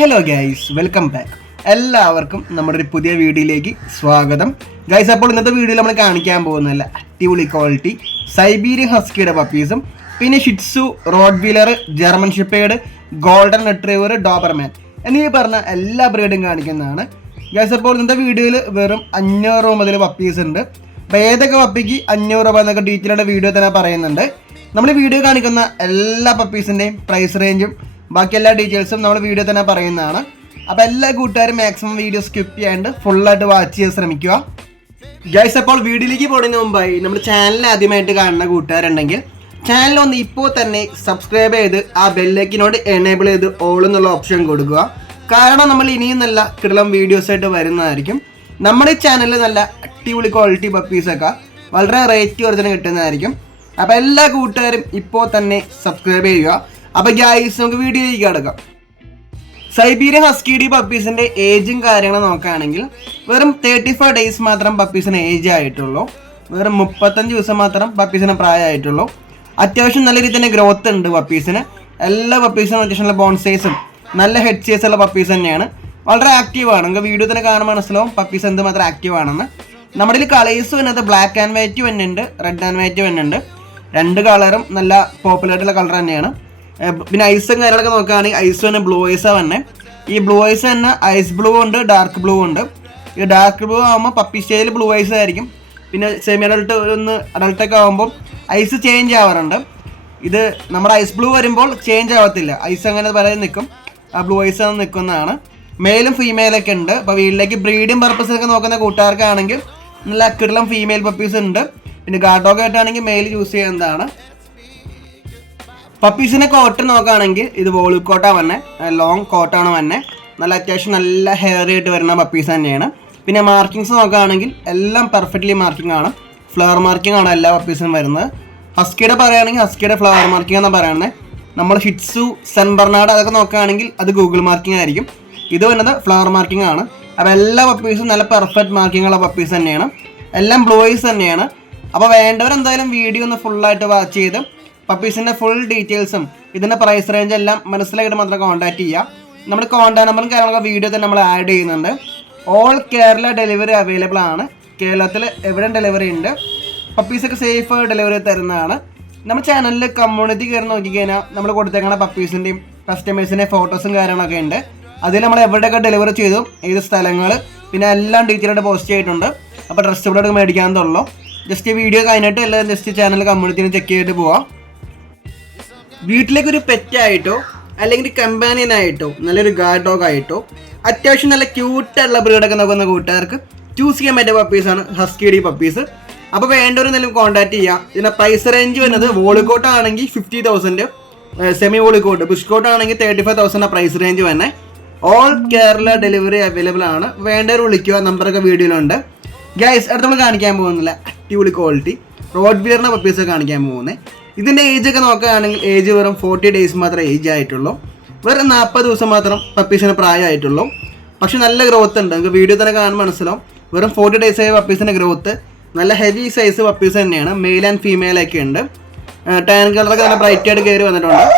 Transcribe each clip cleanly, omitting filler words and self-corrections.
Hello guys, welcome back. എല്ലാവർക്കും നമ്മുടെ ഒരു പുതിയ വീഡിയോയിലേക്ക് സ്വാഗതം. ഗൈസ്, അപ്പോൾ ഇന്നത്തെ വീഡിയോയിൽ നമ്മൾ കാണിക്കാൻ പോകുന്നതല്ല അടിപൊളി ക്വാളിറ്റി സൈബീരിയൻ ഹസ്കിയുടെ പപ്പീസും പിന്നെ shih tzu, rottweiler, German shepherd, golden retriever, doberman എന്നീ പറഞ്ഞ എല്ലാ ബ്രീഡും കാണിക്കുന്നതാണ്. ഗൈസ്, അപ്പോൾ ഇന്നത്തെ വീഡിയോയിൽ വെറും 500 രൂപ മുതൽ പപ്പീസ് ഉണ്ട്. അപ്പോൾ ഏതൊക്കെ പപ്പിക്ക് 500 രൂപ എന്നൊക്കെ ഡീറ്റെയിൽഡ് വീഡിയോ തന്നെ പറയുന്നുണ്ട്. നമ്മൾ വീഡിയോ കാണിക്കുന്ന എല്ലാ പപ്പീസിൻ്റെയും പ്രൈസ് റേഞ്ചും ബാക്കി എല്ലാ ഡീറ്റെയിൽസും നമ്മൾ വീഡിയോ തന്നെ പറയുന്നതാണ്. അപ്പോൾ എല്ലാ കൂട്ടുകാരും മാക്സിമം വീഡിയോ സ്കിപ്പ് ചെയ്യാണ്ട് ഫുള്ളായിട്ട് വാച്ച് ചെയ്യാൻ ശ്രമിക്കുക. ഗൈസ്, അപ്പോൾ വീഡിയോയിലേക്ക് പോകുന്നതിന് മുമ്പായി നമ്മുടെ ചാനൽ ആദ്യമായിട്ട് കാണുന്ന കൂട്ടുകാരുണ്ടെങ്കിൽ ചാനൽ ഒന്ന് ഇപ്പോൾ തന്നെ സബ്സ്ക്രൈബ് ചെയ്ത് ആ ബെല്ലൈക്കിനോട് എനേബിൾ ചെയ്ത് ഓൾ എന്നുള്ള ഓപ്ഷൻ കൊടുക്കുക. കാരണം നമ്മൾ ഇനിയും നല്ല കിടലം വീഡിയോസായിട്ട് വരുന്നതായിരിക്കും. നമ്മുടെ ചാനലിൽ നല്ല അടിപൊളി ക്വാളിറ്റി പപ്പീസൊക്കെ വളരെ റേറ്റ് കുറച്ചിന് കിട്ടുന്നതായിരിക്കും. അപ്പോൾ എല്ലാ കൂട്ടുകാരും ഇപ്പോൾ തന്നെ സബ്സ്ക്രൈബ് ചെയ്യുക. അപ്പോൾ ഗൈസ്, നമുക്ക് വീഡിയോയിലേക്ക് കിടക്കാം. സൈബീരിയൻ ഹസ്കിയുടെ പപ്പീസിൻ്റെ ഏജും കാര്യങ്ങളും നോക്കുകയാണെങ്കിൽ വെറും 35 ഡേയ്സ് മാത്രം പപ്പീസിന് ഏജ് ആയിട്ടുള്ളൂ. വെറും 35 ദിവസം മാത്രം പപ്പീസിന് പ്രായമായിട്ടുള്ളൂ. അത്യാവശ്യം നല്ല രീതിയിൽ തന്നെ ഗ്രോത്ത് ഉണ്ട് പപ്പീസിന്. എല്ലാ പപ്പീസിനും അത്യാവശ്യം നല്ല ബോൺ സൈസും നല്ല ഹെഡ് സൈസ് ഉള്ള പപ്പീസ് തന്നെയാണ്. വളരെ ആക്റ്റീവാണ്. നമുക്ക് വീഡിയോ തന്നെ കാണുമ്പോൾ മനസ്സിലാവും പപ്പീസ് എന്തുമാത്രം ആക്റ്റീവ് ആണെന്ന്. നമ്മുടെ ഇതിൽ കളേഴ്സ് വരുന്നത് ബ്ലാക്ക് ആൻഡ് വൈറ്റ് വരുന്നുണ്ട്, റെഡ് ആൻഡ് വൈറ്റ് വരുന്നുണ്ട്. രണ്ട് കളറും നല്ല പോപ്പുലറായിട്ടുള്ള കളർ തന്നെയാണ്. പിന്നെ ഐസും കാര്യങ്ങളൊക്കെ നോക്കുകയാണെങ്കിൽ ഐസ് തന്നെ ബ്ലൂ ഐസാണ് തന്നെ. ഈ ബ്ലൂ ഐസ് തന്നെ ഐസ് ബ്ലൂ ഉണ്ട്, ഡാർക്ക് ബ്ലൂ ഉണ്ട്. ഈ ഡാർക്ക് ബ്ലൂ ആകുമ്പോൾ പപ്പി സ്റ്റൈൽ ബ്ലൂ ഐസ് ആയിരിക്കും. പിന്നെ സെമി അഡൾട്ട് ഒന്ന് അഡൾട്ടൊക്കെ ആകുമ്പോൾ ഐസ് ചേഞ്ച് ആവാറുണ്ട്. ഇത് നമ്മുടെ ഐസ് ബ്ലൂ വരുമ്പോൾ ചേഞ്ച് ആവത്തില്ല, ഐസ് അങ്ങനെ പല നിൽക്കും. ആ ബ്ലൂ ഐസ് ആണ് നിൽക്കുന്നതാണ്. മെയിലും ഫീമെയിലൊക്കെ ഉണ്ട്. അപ്പോൾ വീട്ടിലേക്ക് ബ്രീഡിങ് പർപ്പസിലൊക്കെ നോക്കുന്ന കൂട്ടുകാർക്കാണെങ്കിൽ നല്ല കിടലം ഫീമെയിൽ പപ്പീസ് ഉണ്ട്. പിന്നെ ഗാർഡോഗ് ആയിട്ടാണെങ്കിൽ മെയിൽ യൂസ് ചെയ്യുന്നതാണ്. പപ്പീസിനെ കോട്ട് നോക്കുകയാണെങ്കിൽ ഇത് വോളി കോട്ടാണ് തന്നെ, ലോങ് കോട്ടാണ് തന്നെ. നല്ല അത്യാവശ്യം നല്ല ഹെയറി ആയിട്ട് വരുന്ന പപ്പീസ് തന്നെയാണ്. പിന്നെ മാർക്കിങ്സ് നോക്കുകയാണെങ്കിൽ എല്ലാം പെർഫെക്റ്റ്ലി മാർക്കിംഗ് ആണ്. ഫ്ലവർ മാർക്കിംഗ് ആണ് എല്ലാ പപ്പീസിനും വരുന്നത്. ഹസ്കിയുടെ പറയുകയാണെങ്കിൽ ഹസ്കിയുടെ ഫ്ലവർ മാർക്കിംഗ് എന്നാണ് പറയുന്നത്. നമ്മൾ ഷിറ്റ്സു, സെൻ ബെർണാർഡ് അതൊക്കെ നോക്കുകയാണെങ്കിൽ അത് ഗൂഗിൾ മാർക്കിംഗ് ആയിരിക്കും. ഇത് വരുന്നത് ഫ്ലവർ മാർക്കിംഗ് ആണ്. അപ്പോൾ എല്ലാ പപ്പീസും നല്ല പെർഫെക്റ്റ് മാർക്കിംഗ് ഉള്ള പപ്പീസ് തന്നെയാണ്. എല്ലാം ബ്ലൂ ഐസ് തന്നെയാണ്. അപ്പോൾ വേണ്ടവരെന്തായാലും വീഡിയോ ഒന്ന് ഫുള്ളായിട്ട് വാച്ച് ചെയ്ത് പപ്പീസിൻ്റെ ഫുൾ ഡീറ്റെയിൽസും ഇതിൻ്റെ പ്രൈസ് റേഞ്ച് എല്ലാം മനസ്സിലാക്കിയിട്ട് മാത്രം കോൺടാക്ട് ചെയ്യുക. നമ്മുടെ കോൺടാക്ട് നമ്പറും കാര്യങ്ങളൊക്കെ വീഡിയോ തന്നെ നമ്മൾ ആഡ് ചെയ്യുന്നുണ്ട്. ഓൾ കേരള ഡെലിവറി അവൈലബിൾ ആണ്. കേരളത്തിൽ എവിടെയും ഡെലിവറി ഉണ്ട്. പപ്പീസൊക്കെ സേഫ് ഡെലിവറി തരുന്നതാണ്. നമ്മുടെ ചാനലിൽ കമ്മ്യൂണിറ്റി കയറി നോക്കിക്കഴിഞ്ഞാൽ നമ്മൾ കൊടുത്തേക്കുന്ന പപ്പീസിൻ്റെയും കസ്റ്റമേഴ്സിൻ്റെയും ഫോട്ടോസും കാര്യങ്ങളൊക്കെ ഉണ്ട്. അതിൽ നമ്മൾ എവിടെയൊക്കെ ഡെലിവറി ചെയ്തു, ഏത് സ്ഥലങ്ങൾ, പിന്നെ എല്ലാം ഡീറ്റെയിലായിട്ട് പോസ്റ്റ് ചെയ്തിട്ടുണ്ട്. അപ്പോൾ ഡ്രസ് ഇവിടെ മേടിക്കാമെന്നുള്ളൂ. ജസ്റ്റ് വീഡിയോ കഴിഞ്ഞിട്ട് എല്ലാം ജസ്റ്റ് ചാനൽ കമ്മ്യൂണിറ്റിനെ ചെക്ക് ചെയ്തിട്ട് പോവാം. വീട്ടിലേക്കൊരു പെറ്റായിട്ടോ അല്ലെങ്കിൽ കമ്പാനിയനായിട്ടോ നല്ലൊരു ഗാർഡ് ഡോഗ് ആയിട്ടോ അത്യാവശ്യം നല്ല ക്യൂട്ടായിട്ടുള്ള ബ്രീഡൊക്കെ നോക്കുന്ന കൂട്ടുകാർക്ക് ചൂസ് ചെയ്യാൻ പറ്റിയ പപ്പീസാണ് ഹസ്കിയുടെ പപ്പീസ്. അപ്പോൾ വേണ്ടവരെന്തെങ്കിലും കോൺടാക്ട് ചെയ്യാം. ഇതിൻ്റെ പ്രൈസ് റേഞ്ച് വരുന്നത് വോളിക്കോട്ട് ആണെങ്കിൽ 50,000, സെമി വോളിക്കോട്ട് ബുഷ്കോട്ട് ആണെങ്കിൽ 35,000 പ്രൈസ് റേഞ്ച് തന്നെ. ഓൾ കേരള ഡെലിവറി അവൈലബിൾ ആണ്. വേണ്ടവർ വിളിക്കുക, നമ്പറൊക്കെ വീഡിയോയിലുണ്ട്. ഗൈസ്, അടുത്ത് നമ്മൾ കാണിക്കാൻ പോകുന്നില്ല അടിപൊളി ക്വാളിറ്റി റോഡ് വീലറിൻ്റെ പപ്പീസൊക്കെ കാണിക്കാൻ പോകുന്നത്. ഇതിൻ്റെ ഏജൊക്കെ നോക്കുകയാണെങ്കിൽ ഏജ് വെറും 40 ഡേയ്സ് മാത്രമേ ഏജ് ആയിട്ടുള്ളൂ. വെറും 40 ദിവസം മാത്രം പപ്പീസിന് പ്രായമായിട്ടുള്ളൂ. പക്ഷെ നല്ല ഗ്രോത്ത് ഉണ്ട്. നമുക്ക് വീഡിയോ തന്നെ കാണാൻ മനസ്സിലാവും. വെറും 40 ഡേയ്സ് ആയ പപ്പീസിൻ്റെ ഗ്രോത്ത്. നല്ല ഹെവി സൈസ് പപ്പീസ് തന്നെയാണ്. മെയിൽ ആൻഡ് ഫീമെയിലൊക്കെ ഉണ്ട്. ടാൻ കളറൊക്കെ നല്ല ബ്രൈറ്റ് ആയിട്ട് കയറി വന്നിട്ടുണ്ട്.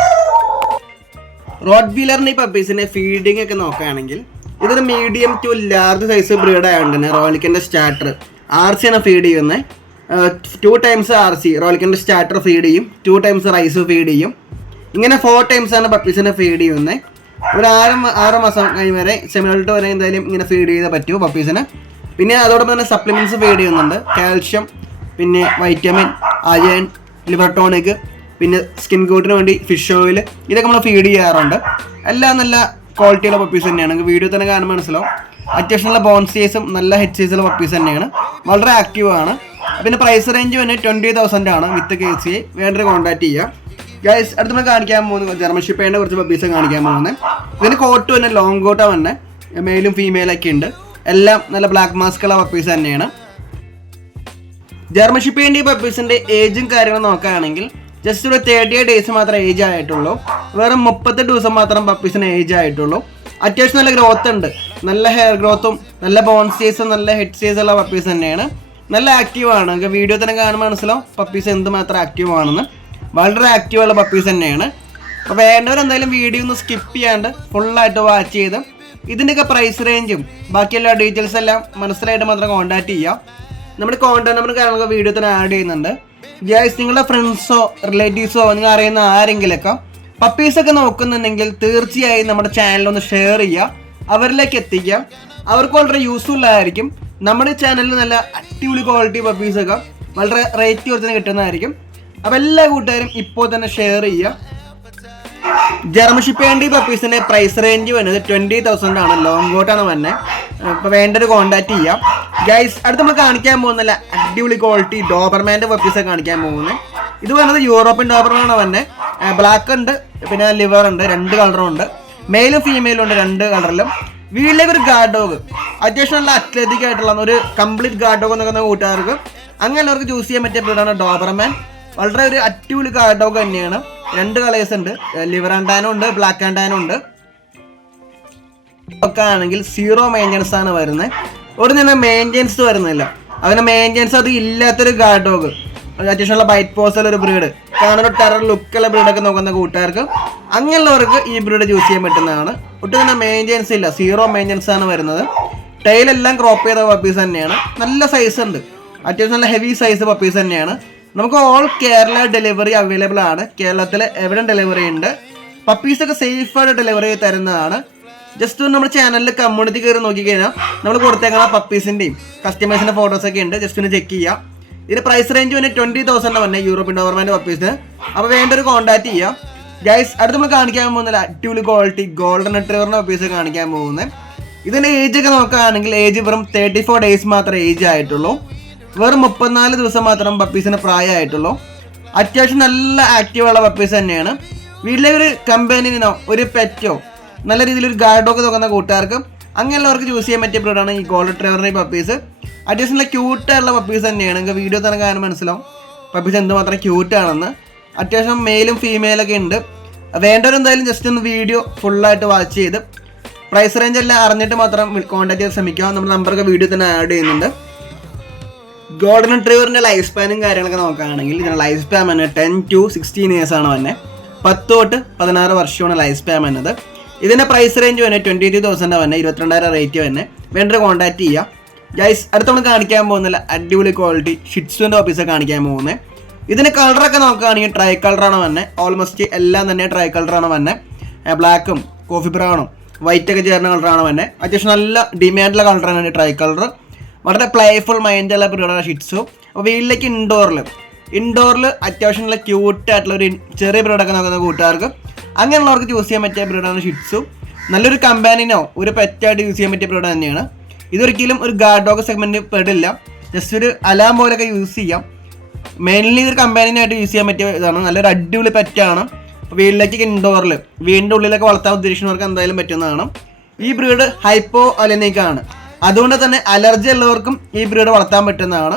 റോഡ് വീലറിൻ്റെ ഈ പപ്പീസിൻ്റെ ഫീഡിങ് ഒക്കെ നോക്കുകയാണെങ്കിൽ ഇതൊരു medium to large size breed ആയതുകൊണ്ട് തന്നെ റോയൽക്കിൻ്റെ സ്റ്റാർട്ടർ RC ആണ് ഫീഡ് ചെയ്യുന്നത്. 2 times RC റോയൽക്കിൻ്റെ സ്റ്റാർട്ടർ ഫീഡ് ചെയ്യും, 2 times റൈസ് ഫീഡ് ചെയ്യും. ഇങ്ങനെ 4 times ആണ് പപ്പീസിനെ ഫീഡ് ചെയ്യുന്നത്. ഒരു 6 മാസം കഴിഞ്ഞ് വരെ സെമിനോൾട്ട് വരെ എന്തായാലും ഇങ്ങനെ ഫീഡ് ചെയ്താൽ പറ്റുമോ പപ്പീസിന്. പിന്നെ അതോടൊപ്പം തന്നെ സപ്ലിമെൻറ്റ്സ് ഫീഡ് ചെയ്യുന്നുണ്ട്. കാൽഷ്യം, പിന്നെ വൈറ്റമിൻ, അയൺ, ലിവർ ടോണിക്, പിന്നെ സ്കിൻ കോട്ടിന് വേണ്ടി ഫിഷ് ഓയിൽ, ഇതൊക്കെ നമ്മൾ ഫീഡ് ചെയ്യാറുണ്ട്. എല്ലാം നല്ല ക്വാളിറ്റിയുള്ള പപ്പീസ് തന്നെയാണ്. വീഡിയോ തന്നെ കാണുമ്പോൾ മനസ്സിലാവും. അത്യാവശ്യം നല്ല ബോൺ സൈസും നല്ല ഹെഡ് സൈസുള്ള പപ്പീസ് തന്നെയാണ്. വളരെ ആക്റ്റീവാണ്. പിന്നെ പ്രൈസ് റേഞ്ച് തന്നെ 20,000 ആണ് വിത്ത് KCA. വേണ്ടൊരു കോൺടാക്ട് ചെയ്യുക. ഗൈസ്, അടുത്ത് നമ്മൾ കാണിക്കാൻ പോകുന്നത് ജർമ്മൻ ഷെപ്പേർഡിൻ്റെ കുറച്ച് പപ്പീസ് കാണിക്കാൻ പോകുന്നത്. ഇതിന് കോട്ട് തന്നെ ലോങ് കോട്ടാണ് തന്നെ. മെയിലും ഫീമെയിലൊക്കെ ഉണ്ട്. എല്ലാം നല്ല ബ്ലാക്ക് മാസ്കുള്ള പപ്പീസ് തന്നെയാണ്. ജർമ്മൻ ഷെപ്പേർഡിൻ്റെ പപ്പീസിൻ്റെ ഏജും കാര്യങ്ങളും നോക്കുകയാണെങ്കിൽ ജസ്റ്റ് ഒരു 38 ഡേയ്സ് മാത്രമേ ഏജ് ആയിട്ടുള്ളൂ. വെറും 30 ദിവസം മാത്രം പപ്പീസിന് ഏജ് ആയിട്ടുള്ളൂ. അത്യാവശ്യം നല്ല ഗ്രോത്ത് ഉണ്ട്. നല്ല ഹെയർ ഗ്രോത്തും നല്ല ബോൺ സൈസും നല്ല ഹെഡ് സൈസുള്ള പപ്പീസ് തന്നെയാണ്. നല്ല ആക്റ്റീവാണ്. നമുക്ക് വീഡിയോ തന്നെ കാണുമ്പോൾ മനസ്സിലാവും പപ്പീസ് എന്തുമാത്രം ആക്റ്റീവാണെന്ന്. വളരെ ആക്റ്റീവുള്ള പപ്പീസ് തന്നെയാണ്. അപ്പോൾ വേണ്ടവരെന്തായാലും വീഡിയോ ഒന്ന് സ്കിപ്പ് ചെയ്യാണ്ട് ഫുള്ളായിട്ട് വാച്ച് ചെയ്ത് ഇതിൻ്റെയൊക്കെ പ്രൈസ് റേഞ്ചും ബാക്കി എല്ലാ ഡീറ്റെയിൽസ് എല്ലാം മനസ്സിലായിട്ട് മാത്രം കോൺടാക്ട് ചെയ്യുക. നമ്മുടെ കോൺടാക്ട് നമ്പർ കാര്യങ്ങളൊക്കെ വീഡിയോ തന്നെ ആഡ് ചെയ്യുന്നുണ്ട്. ഗൈസ്, നിങ്ങളുടെ ഫ്രണ്ട്സോ റിലേറ്റീവ്സോ നിങ്ങൾ അറിയുന്ന ആരെങ്കിലൊക്കെ പപ്പീസൊക്കെ നോക്കുന്നുണ്ടെങ്കിൽ തീർച്ചയായും നമ്മുടെ ചാനലൊന്ന് ഷെയർ ചെയ്യുക, അവരിലേക്ക് എത്തിക്കുക. അവർക്ക് വളരെ യൂസ്ഫുൾ ആയിരിക്കും. നമ്മുടെ ചാനലിൽ നല്ല അടിപൊളി ക്വാളിറ്റി പപ്പീസൊക്കെ വളരെ റേറ്റ് കുറച്ച് കിട്ടുന്നതായിരിക്കും. അപ്പോൾ എല്ലാ കൂട്ടുകാരും ഇപ്പോൾ തന്നെ ഷെയർ ചെയ്യുക. ജർമ്മൻ ഷിപ്പേണ്ടി പപ്പീസിൻ്റെ പ്രൈസ് റേഞ്ച് വരുന്നത് 20,000 ആണ്. ലോങ് കോട്ടാണ് വന്നെ. ഇപ്പോൾ വേണ്ടൊരു കോൺടാക്ട് ചെയ്യാം. ഗൈസ്, അടുത്ത് നമ്മൾ കാണിക്കാൻ പോകുന്നില്ല അടിപൊളി ക്വാളിറ്റി ഡോബർമാൻ്റെ പപ്പീസൊക്കെ കാണിക്കാൻ പോകുന്നത്. ഇത് പറയുന്നത് യൂറോപ്യൻ ഡോബർമാനാണ് വന്നെ. ബ്ലാക്ക് ഉണ്ട്, പിന്നെ ലിവർ ഉണ്ട്, 2 കളറും ഉണ്ട്. മെയിലും ഫീമെയിലും ഉണ്ട് 2 കളറിലും. വീട്ടിലേക്ക് ഒരു ഗാർഡ് ഡോഗ്, അത്യാവശ്യം നല്ല അത്ലറ്റിക് ആയിട്ടുള്ള ഒരു കംപ്ലീറ്റ് ഗാർഡ് ഡോഗ് എന്നൊക്കെ കൂട്ടുകാർക്ക് അങ്ങനെയുള്ളവർക്ക് ചൂസ് ചെയ്യാൻ പറ്റിയ ബ്രീഡാണ് ഡോബർമാൻ. വളരെ ഒരു അടിപൊളി ഗാർഡ് ഡോഗ് തന്നെയാണ്. 2 കളേഴ്സ് ഉണ്ട്, ലിവർ ആൻഡാനും ഉണ്ട്, ബ്ലാക്ക് ആൻഡാനും ഉണ്ട്. ഒക്കെ ആണെങ്കിൽ 0 മെയിൻ്റെനൻസ് ആണ് വരുന്നത്. ഒരു തന്നെ മെയിൻ്റെനൻസ് വരുന്നില്ല. അങ്ങനെ മെയിൻ്റെനൻസ് അത് ഇല്ലാത്തൊരു ഗാർഡ് ഡോഗ്, അത്യാവശ്യമുള്ള ബൈറ്റ് പോസ്റ്റുള്ള ഒരു ബ്രീഡ്, കാണുന്ന ടെറർ ലുക്കുള്ള ബ്രീഡൊക്കെ നോക്കുന്ന കൂട്ടുകാർക്ക് അങ്ങനെയുള്ളവർക്ക് ഈ ബ്രീഡ് ചൂസ് ചെയ്യാൻ പറ്റുന്നതാണ്. ഒട്ടും തന്നെ മെയിൻ്റെനൻസ് ഇല്ല, 0 മെയിൻ്റെനൻസ് ആണ് വരുന്നത്. ടൈലെല്ലാം ക്രോപ്പ് ചെയ്ത പപ്പീസ് തന്നെയാണ്. നല്ല സൈസ് ഉണ്ട്, അത്യാവശ്യം നല്ല ഹെവി സൈസ് പപ്പീസ് തന്നെയാണ്. നമുക്ക് ഓൾ കേരള ഡെലിവറി അവൈലബിൾ ആണ്. കേരളത്തിൽ എവിടെ ഡെലിവറി ഉണ്ട്. പപ്പീസൊക്കെ സേഫായിട്ട് ഡെലിവറി തരുന്നതാണ്. ജസ്റ്റ് ഒന്ന് നമ്മുടെ ചാനലിൽ കമ്മ്യൂണിറ്റി കയറി നോക്കിക്കഴിഞ്ഞാൽ നമ്മൾ കൊടുത്തേക്കുന്ന പപ്പീസിൻ്റെയും കസ്റ്റമേഴ്സിൻ്റെ ഫോട്ടോസൊക്കെ ഉണ്ട്. ജസ്റ്റ് ഒന്ന് ചെക്ക് ചെയ്യാം. ഇതിന് പ്രൈസ് റേഞ്ച് പിന്നെ 20,000 തന്നെ യൂറോപ്യൻ ഡോബർമാൻ്റെ പപ്പീസിന്. അപ്പോൾ വേണ്ടൊരു കോൺടാക്ട് ചെയ്യാം. ഗൈസ്, അടുത്ത് നമ്മൾ കാണിക്കാൻ പോകുന്നില്ല അടിപൊളി ക്വാളിറ്റി ഗോൾഡൻ റിട്രീവറിൻ്റെ പപ്പീസ് കാണിക്കാൻ പോകുന്നത്. ഇതിൻ്റെ ഏജ് ഒക്കെ നോക്കുകയാണെങ്കിൽ ഏജ് വെറും 34 ഡേയ്സ് മാത്രമേ ഏജ് ആയിട്ടുള്ളൂ. വെറും 34 ദിവസം മാത്രം പപ്പീസിന് പ്രായമായിട്ടുള്ളൂ. അത്യാവശ്യം നല്ല ആക്റ്റീവുള്ള പപ്പീസ് തന്നെയാണ്. വീട്ടിലെ ഒരു കമ്പനിനോ ഒരു പെറ്റോ നല്ല രീതിയിലൊരു ഗാർഡ് ഡോഗ് നോക്കുന്ന കൂട്ടുകാർക്ക് അങ്ങനെയുള്ളവർക്ക് ചൂസ് ചെയ്യാൻ പറ്റിയ ബ്രീഡാണ് ഈ ഗോൾഡൻ റിട്രീവറിൻ്റെ പപ്പീസ്. അത്യാവശ്യം നല്ല ക്യൂട്ടായിട്ടുള്ള പപ്പീസ് തന്നെയാണ്. നിങ്ങൾക്ക് വീഡിയോ തന്നെ കാണാൻ മനസ്സിലാവും പപ്പീസ് എന്തുമാത്രം ക്യൂട്ടാണെന്ന്. അത്യാവശ്യം മെയിലും ഫീമെയിലൊക്കെ ഉണ്ട്. വേണ്ടവരെന്തായാലും ജസ്റ്റ് ഒന്ന് വീഡിയോ ഫുള്ളായിട്ട് വാച്ച് ചെയ്ത് പ്രൈസ് റേഞ്ച് എല്ലാം അറിഞ്ഞിട്ട് മാത്രം കോൺടാക്ട് ചെയ്യാൻ ശ്രമിക്കുക. നമ്മുടെ നമ്പറൊക്കെ വീഡിയോ തന്നെ ആഡ് ചെയ്യുന്നുണ്ട്. ഗോൾഡൻ റിട്രീവറിൻ്റെ ലൈഫ് സ്പാനും കാര്യങ്ങളൊക്കെ നോക്കുകയാണെങ്കിൽ ഇതിൻ്റെ ലൈഫ് സ്പാൻ തന്നെ 10 to 16 ഇയേഴ്സ് ആണ് തന്നെ. 10 തൊട്ട് 16 വർഷമാണ് ലൈഫ് സ്പാൻ എന്നത്. ഇതിൻ്റെ പ്രൈസ് റേഞ്ച് തന്നെ 22,000 തന്നെ, 22,000 റേറ്റ് തന്നെ. വേണ്ടൊരു കോൺടാക്ട് ചെയ്യുക. ഗൈസ്, അടുത്ത് നമ്മൾ കാണിക്കാൻ പോകുന്നില്ല അടിപൊളി ക്വാളിറ്റി ഷിറ്റ്സുവിൻ്റെ ഓഫീസൊക്കെ കാണിക്കാൻ പോകുന്നത്. ഇതിൻ്റെ കളറൊക്കെ നോക്കുകയാണെങ്കിൽ ട്രൈ കളറാണ് തന്നെ. ഓൾമോസ്റ്റ് എല്ലാം തന്നെ ട്രൈ കളറാണ് തന്നെ. ബ്ലാക്കും കോഫി ബ്രൗണും വൈറ്റൊക്കെ ചേർന്ന കളറാണ് തന്നെ. അത്യാവശ്യം നല്ല ഡിമാൻഡുള്ള കളറാണ് ട്രൈ കളർ. വളരെ പ്ലേഫുൾ മൈൻഡുള്ള ബ്രീഡാണ് ഷിറ്റ്സു. അപ്പോൾ വീട്ടിലേക്ക് ഇൻഡോറിൽ അത്യാവശ്യം നല്ല ക്യൂട്ടായിട്ടുള്ളൊരു ചെറിയ ബ്രീഡൊക്കെ നോക്കുന്ന കൂട്ടുകാർക്ക് അങ്ങനെയുള്ളവർക്ക് ചൂസ് ചെയ്യാൻ പറ്റിയ ബ്രീഡാണ് ഷിറ്റ്സു. നല്ലൊരു കമ്പാനിനോ ഒരു പെറ്റായിട്ട് യൂസ് ചെയ്യാൻ പറ്റിയ ബ്രീഡ് തന്നെയാണ്. ഇതൊരിക്കലും ഒരു ഗാർഡ് ഡോഗ് സെഗ്മെൻറ്റ് പെടില്ല. ജസ്റ്റ് ഒരു അലാം പോലെയൊക്കെ യൂസ് ചെയ്യാം. മെയിൻലി ഇതൊരു കമ്പാനിനായിട്ട് യൂസ് ചെയ്യാൻ പറ്റിയ ഇതാണ്. നല്ലൊരു അടിപൊളി പെറ്റാണ്. അപ്പോൾ വീട്ടിലേക്ക് ഇൻഡോറിൽ വീടിൻ്റെ ഉള്ളിലൊക്കെ വളർത്താൻ ഉദ്ദേശിക്കുന്നവർക്ക് എന്തായാലും പറ്റുന്നതാണ്. ഈ ബ്രീഡ് ഹൈപ്പോ അലനിക്കാണ്. അതുകൊണ്ട് തന്നെ അലർജി ഉള്ളവർക്കും ഈ ബ്രീഡ് വളർത്താൻ പറ്റുന്നതാണ്.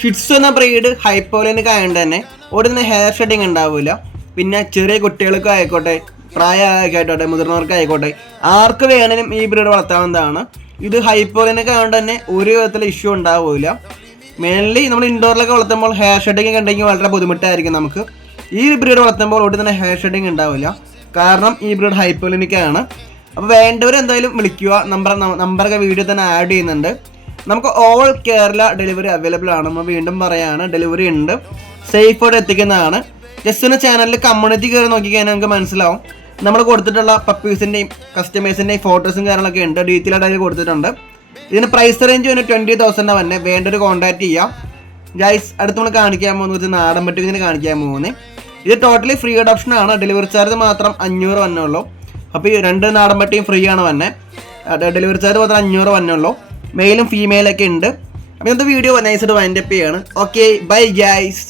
ഷിറ്റ്സു എന്ന ബ്രീഡ് ഹൈപ്പോലനിക് ആയതുകൊണ്ട് തന്നെ ഒടുന്ന ഹെയർ ഷെഡിങ് ഉണ്ടാവില്ല. പിന്നെ ചെറിയ കുട്ടികൾക്ക് ആയിക്കോട്ടെ, പ്രായമായിക്കോട്ടെ, മുതിർന്നവർക്കായിക്കോട്ടെ, ആർക്ക് വേണമെങ്കിലും ഈ ബ്രീഡ് വളർത്താവുന്നതാണ്. ഇത് ഹൈപ്പോലനിക് ആയതുകൊണ്ട് തന്നെ ഒരു വിധത്തിലുള്ള ഇഷ്യൂ ഉണ്ടാവില്ല. മെയിൻലി നമ്മൾ ഇൻഡോറിലൊക്കെ വളർത്തുമ്പോൾ ഹെയർ ഷെഡിങ് ഉണ്ടെങ്കിൽ വളരെ ബുദ്ധിമുട്ടായിരിക്കും നമുക്ക്. ഈ ബ്രീഡ് വളർത്തുമ്പോൾ ഒട്ടും തന്നെ ഹെയർ ഷെഡിങ് ഉണ്ടാവില്ല. കാരണം ഈ ബ്രീഡ് ഹൈപ്പോലനിക് ആണ്. അപ്പോൾ വേണ്ടവർ എന്തായാലും വിളിക്കുക. നമ്പറൊക്കെ വീഡിയോ തന്നെ ആഡ് ചെയ്യുന്നുണ്ട്. നമുക്ക് ഓൾ കേരള ഡെലിവറി അവൈലബിൾ ആണ്. നമ്മൾ വീണ്ടും പറയുകയാണ്, ഡെലിവറി ഉണ്ട്, സേഫായിട്ട് എത്തിക്കുന്നതാണ്. ജസ്റ്റ് ഒന്ന് ചാനലിൽ കമ്മ്യൂണിറ്റി കയറി നോക്കിക്കഴിഞ്ഞാൽ നമുക്ക് മനസ്സിലാവും. നമ്മൾ കൊടുത്തിട്ടുള്ള പപ്പീസിൻ്റെയും കസ്റ്റമേഴ്സിൻ്റെയും ഫോട്ടോസും കാര്യങ്ങളൊക്കെ ഉണ്ട്, ഡീറ്റെയിൽ ആയിട്ട് അതിൽ കൊടുത്തിട്ടുണ്ട്. ഇതിന് പ്രൈസ് റേഞ്ച് തന്നെ 20,000 തന്നെ. വേണ്ടൊരു കോൺടാക്ട് ചെയ്യാം. ഗൈസ്, അടുത്ത് നമ്മൾ കാണിക്കാൻ പോകുന്നത് നാടൻ പട്ടിങ്ങനെ കാണിക്കാൻ പോകുന്നത്. ഇത് ടോട്ടലി ഫ്രീ ഓപ്ഷൻ ആണ്. ഡെലിവറി ചാർജ് മാത്രം 500 വന്നുള്ളൂ. അപ്പോൾ ഈ 2 നാടൻ പട്ടിയും ഫ്രീ ആണ് തന്നെ. ഡെലിവറി ചാർജ് മാത്രം 500 വന്നുള്ളൂ. മെയിലും ഫീമെയിലൊക്കെ ഉണ്ട്. അപ്പോൾ ഇന്നത്തെ വീഡിയോ നൈസായിട്ട് വൈൻഡപ്പ് ചെയ്യാണ്. Okay, bye guys.